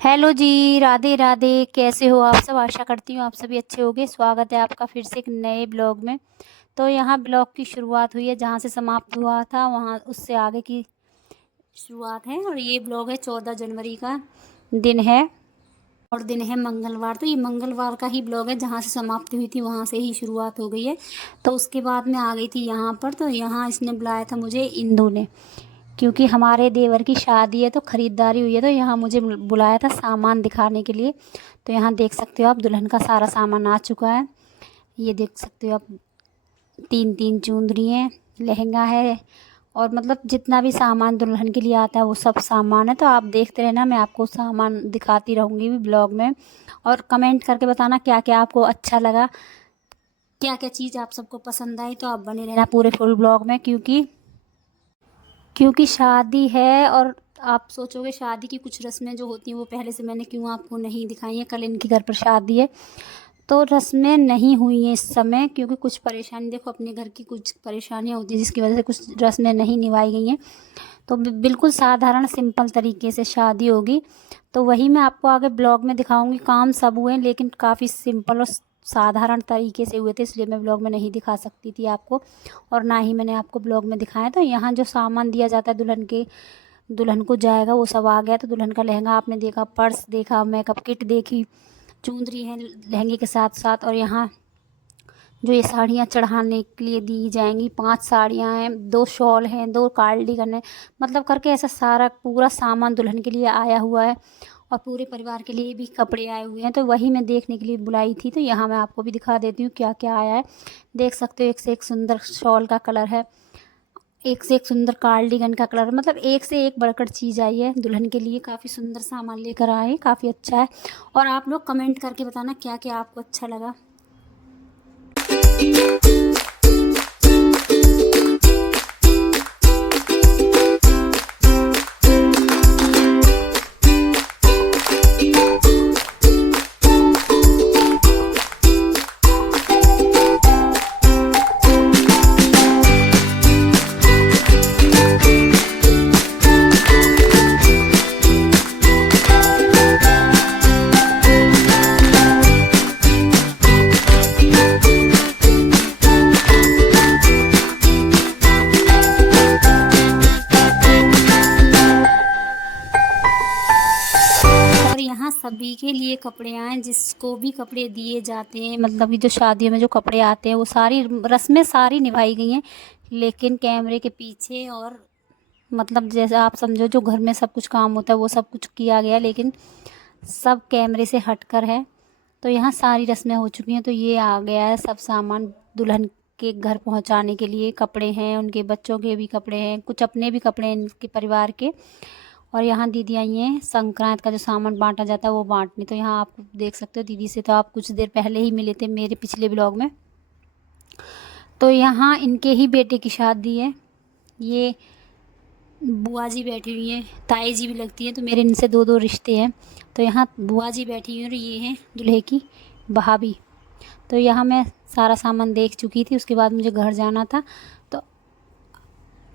Hello जी, राधे राधे। कैसे हो आप सब? आशा करती हूँ आप सभी अच्छे होंगे। स्वागत है आपका फिर से एक नए ब्लॉग में। तो यहाँ ब्लॉग की शुरुआत हुई है, जहाँ से समाप्त हुआ था वहाँ उससे आगे की शुरुआत है। और ये ब्लॉग है 14 जनवरी का दिन है और दिन है मंगलवार। तो ये मंगलवार का ही ब्लॉग है, जहाँ से समाप्ति हुई थी वहाँ से ही शुरुआत हो गई है। तो उसके बाद मैं आ गई थी यहाँ पर। तो यहाँ इसने बुलाया था मुझे, इंदु ने, क्योंकि हमारे देवर की शादी है तो ख़रीदारी हुई है। तो यहाँ मुझे बुलाया था सामान दिखाने के लिए। तो यहाँ देख सकते हो आप, दुल्हन का सारा सामान आ चुका है। ये देख सकते हो आप, 3 3 चुंदरी हैं, लहंगा है, और मतलब जितना भी सामान दुल्हन के लिए आता है वो सब सामान है। तो आप देखते रहना, मैं आपको सामान दिखाती रहूँगी भी ब्लॉग में। और कमेंट करके बताना क्या क्या आपको अच्छा लगा, क्या क्या चीज़ आप सबको पसंद आई। तो आप बने रहना पूरे फुल ब्लॉग में, क्योंकि शादी है। और आप सोचोगे शादी की कुछ रस्में जो होती हैं वो पहले से मैंने क्यों आपको नहीं दिखाई हैं। कल इनके घर पर शादी है तो रस्में नहीं हुई हैं इस समय, क्योंकि कुछ परेशानी, देखो अपने घर की कुछ परेशानियां होती हैं जिसकी वजह से कुछ रस्में नहीं निभाई गई हैं। तो बिल्कुल साधारण सिंपल तरीके से शादी होगी। तो वही मैं आपको आगे ब्लॉग में दिखाऊंगी। काम सब हुए लेकिन काफ़ी सिंपल और साधारण तरीके से हुए थे, इसलिए मैं ब्लॉग में नहीं दिखा सकती थी आपको, और ना ही मैंने आपको ब्लॉग में दिखाया। तो यहाँ जो सामान दिया जाता है दुल्हन को जाएगा वो सब आ गया। तो दुल्हन का लहंगा आपने देखा, पर्स देखा, मेकअप किट देखी, चुंदरी है लहंगे के साथ साथ। और यहाँ जो ये साड़ियाँ चढ़ाने के लिए दी जाएंगी, 5 साड़ियाँ हैं, 2 शॉल हैं, 2 कार्डिगन है, मतलब करके ऐसा सारा पूरा सामान दुल्हन के लिए आया हुआ है। और पूरे परिवार के लिए भी कपड़े आए हुए हैं। तो वही मैं देखने के लिए बुलाई थी। तो यहाँ मैं आपको भी दिखा देती हूँ क्या क्या आया है। देख सकते हो, एक से एक सुंदर शॉल का कलर है, एक से एक सुंदर कार्डिगन का कलर, मतलब एक से एक बढ़कर चीज़ आई है दुल्हन के लिए। काफ़ी सुंदर सामान लेकर आए हैं, काफ़ी अच्छा है। और आप लोग कमेंट करके बताना क्या क्या आपको अच्छा लगा। और यहाँ सभी के लिए कपड़े आए, जिसको भी कपड़े दिए जाते हैं, मतलब ये जो शादियों में जो कपड़े आते हैं वो सारी रस्में सारी निभाई गई हैं, लेकिन कैमरे के पीछे। और मतलब जैसे आप समझो, जो घर में सब कुछ काम होता है वो सब कुछ किया गया, लेकिन सब कैमरे से हटकर है। तो यहाँ सारी रस्में हो चुकी हैं। तो ये आ गया है सब सामान दुल्हन के घर पहुँचाने के लिए। कपड़े हैं, उनके बच्चों के भी कपड़े हैं, कुछ अपने भी कपड़े हैं इनके परिवार के। और यहाँ दीदी आई हैं संक्रांत का जो सामान बांटा जाता है वो बांटने। तो यहाँ आप देख सकते हो, दीदी से तो आप कुछ देर पहले ही मिले थे मेरे पिछले ब्लॉग में। तो यहाँ इनके ही बेटे की शादी है। ये बुआ जी बैठी हुई हैं, ताई जी भी लगती हैं, तो मेरे इनसे 2 2 रिश्ते हैं। तो यहाँ बुआ जी बैठी हुई हैं और ये हैं दूल्हे की भाभी। तो यहाँ मैं सारा सामान देख चुकी थी, उसके बाद मुझे घर जाना था। तो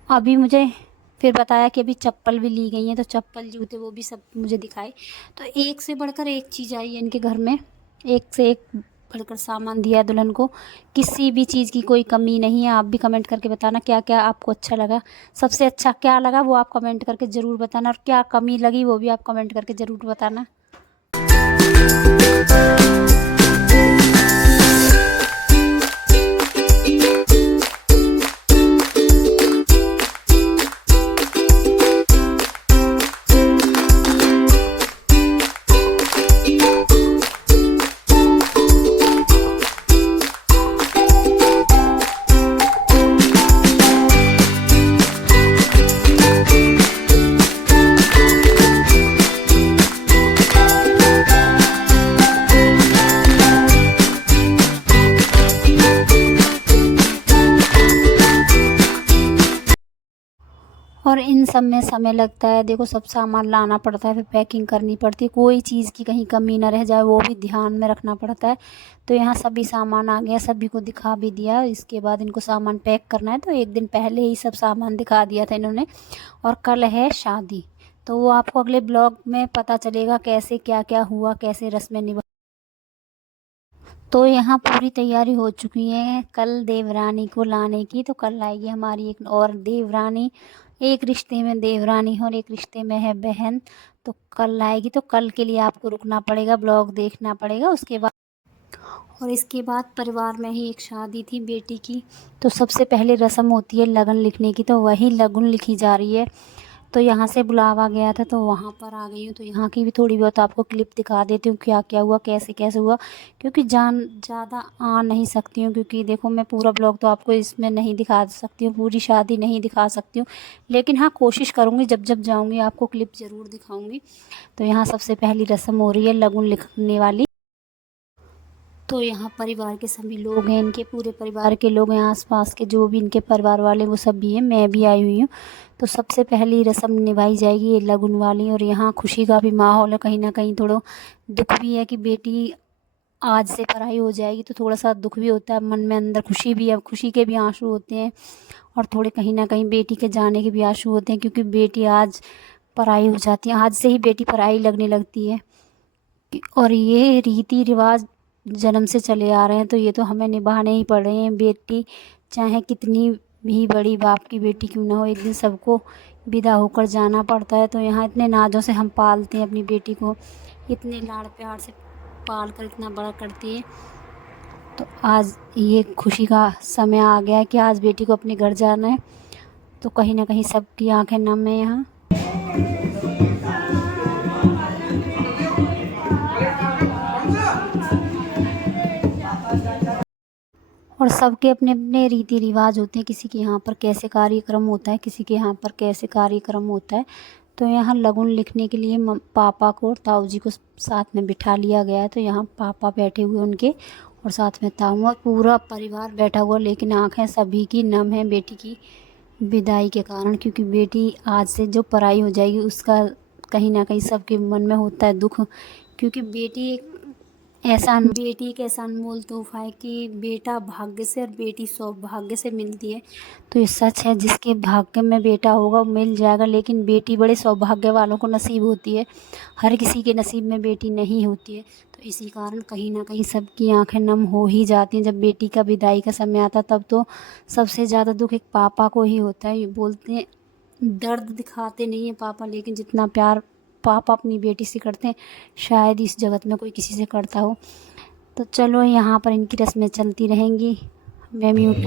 अभी मुझे फिर बताया कि अभी चप्पल भी ली गई हैं, तो चप्पल जूते वो भी सब मुझे दिखाए। तो एक से बढ़कर एक चीज़ आई है इनके घर में, एक से एक बढ़कर सामान दिया है दुल्हन को। किसी भी चीज़ की कोई कमी नहीं है। आप भी कमेंट करके बताना क्या क्या आपको अच्छा लगा, सबसे अच्छा क्या लगा वो आप कमेंट करके ज़रूर बताना, और क्या कमी लगी वो भी आप कमेंट करके ज़रूर बताना। और इन सब में समय लगता है, देखो सब सामान लाना पड़ता है, फिर पैकिंग करनी पड़ती है, कोई चीज़ की कहीं कमी ना रह जाए वो भी ध्यान में रखना पड़ता है। तो यहाँ सभी सामान आ गया, सभी को दिखा भी दिया। इसके बाद इनको सामान पैक करना है, तो एक दिन पहले ही सब सामान दिखा दिया था इन्होंने। और कल है शादी, तो वो आपको अगले ब्लॉग में पता चलेगा कैसे क्या क्या हुआ, कैसे रस्में निभा। तो यहाँ पूरी तैयारी हो चुकी है कल देवरानी को लाने की। तो कल आएगी हमारी एक और देवरानी, एक रिश्ते में देवरानी और एक रिश्ते में है बहन। तो कल आएगी, तो कल के लिए आपको रुकना पड़ेगा, ब्लॉग देखना पड़ेगा। उसके बाद और इसके बाद परिवार में ही एक शादी थी बेटी की। तो सबसे पहले रस्म होती है लगन लिखने की, तो वही लगन लिखी जा रही है। तो यहाँ से बुलावा गया था, तो वहाँ पर आ गई हूँ। तो यहाँ की भी थोड़ी बहुत आपको क्लिप दिखा देती हूँ, क्या क्या हुआ, कैसे कैसे हुआ, क्योंकि ज़्यादा आ नहीं सकती हूँ, क्योंकि देखो मैं पूरा ब्लॉग तो आपको इसमें नहीं दिखा सकती हूँ, पूरी शादी नहीं दिखा सकती हूँ। लेकिन हाँ, कोशिश करूँगी जब जब जाऊँगी आपको क्लिप ज़रूर दिखाऊँगी। तो यहाँ सबसे पहली रस्म हो रही है लगन लिखने वाली। तो यहाँ परिवार के सभी लोग हैं, इनके पूरे परिवार के लोग हैं, आसपास के जो भी इनके परिवार वाले वो सब भी हैं, मैं भी आई हुई हूँ। तो सबसे पहली रस्म निभाई जाएगी ये लगन वाली। और यहाँ खुशी का भी माहौल है, कहीं ना कहीं थोड़ा दुख भी है कि बेटी आज से पढ़ाई हो जाएगी। तो थोड़ा सा दुख भी होता है मन में, अंदर खुशी भी है, खुशी के भी आंसू होते हैं और थोड़े कहीं ना कहीं बेटी के जाने के भी आंसू होते हैं, क्योंकि बेटी आज पढ़ाई हो जाती है, आज से ही बेटी पढ़ाई लगने लगती है। और ये रीति रिवाज जन्म से चले आ रहे हैं, तो ये तो हमें निभाने ही पड़ रहे हैं। बेटी चाहे कितनी भी बड़ी बाप की बेटी क्यों ना हो, एक दिन सबको विदा होकर जाना पड़ता है। तो यहाँ इतने नाजों से हम पालते हैं अपनी बेटी को, इतने लाड़ प्यार से पाल कर इतना बड़ा करती है। तो आज ये खुशी का समय आ गया है कि आज बेटी को अपने घर जाना है। तो कहीं ना कहीं सबकी आंखें नम है यहाँ। और सबके अपने अपने रीति रिवाज होते हैं, किसी के यहाँ पर कैसे कार्यक्रम होता है, किसी के यहाँ पर कैसे कार्यक्रम होता है। तो यहाँ लगन लिखने के लिए पापा को और ताऊ जी को साथ में बिठा लिया गया है। तो यहाँ पापा बैठे हुए उनके और साथ में ताऊ और पूरा परिवार बैठा हुआ, लेकिन आंखें सभी की नम है बेटी की विदाई के कारण, क्योंकि बेटी आज से जो पढ़ाई हो जाएगी उसका कहीं ना कहीं सबके मन में होता है दुख, क्योंकि बेटी एक ऐसा अनमोल तोहफा है कि बेटा भाग्य से और बेटी सौभाग्य से मिलती है। तो ये सच है, जिसके भाग्य में बेटा होगा वो मिल जाएगा, लेकिन बेटी बड़े सौभाग्य वालों को नसीब होती है, हर किसी के नसीब में बेटी नहीं होती है। तो इसी कारण कहीं ना कहीं सबकी आंखें नम हो ही जाती हैं जब बेटी का विदाई का समय आता। तब तो सबसे ज़्यादा दुख एक पापा को ही होता है। ये बोलते हैं दर्द दिखाते नहीं है पापा, लेकिन जितना प्यार पापा अपनी बेटी से करते हैं शायद इस जगत में कोई किसी से करता हो। तो चलो यहाँ पर इनकी रस्में चलती रहेंगी, मैं म्यूट।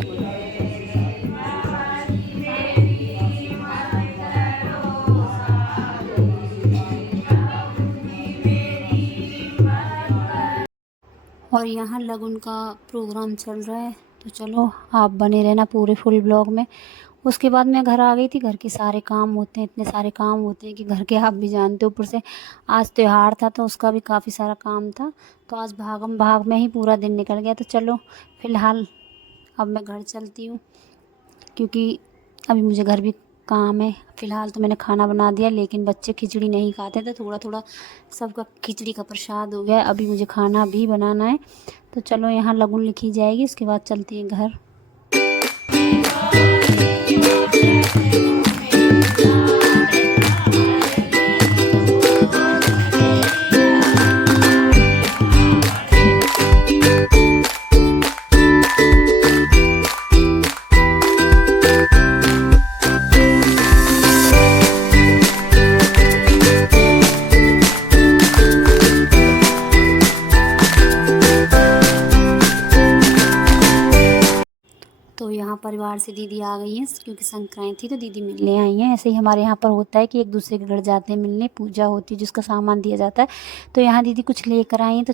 और यहाँ लगन का प्रोग्राम चल रहा है, तो चलो आप बने रहना पूरे फुल ब्लॉग में। उसके बाद मैं घर आ गई थी। घर के सारे काम होते हैं, इतने सारे काम होते हैं कि घर के आप भी जानते हो, ऊपर से आज त्यौहार था तो उसका भी काफ़ी सारा काम था। तो आज भागम भाग में ही पूरा दिन निकल गया। तो चलो फ़िलहाल अब मैं घर चलती हूँ, क्योंकि अभी मुझे घर भी काम है। फ़िलहाल तो मैंने खाना बना दिया, लेकिन बच्चे खिचड़ी नहीं खाते, तो थोड़ा थोड़ा सबका खिचड़ी का प्रसाद हो गया। अभी मुझे खाना भी बनाना है। तो चलो यहाँ लगन लिखी जाएगी, उसके बाद चलते हैं घर। तो यहाँ परिवार से दीदी आ गई हैं, क्योंकि संक्रांति थी तो दीदी मिलने आई हैं। ऐसे ही हमारे यहाँ पर होता है कि एक दूसरे के घर जाते हैं मिलने, पूजा होती है जिसका सामान दिया जाता है। तो यहाँ दीदी कुछ लेकर आई हैं, तो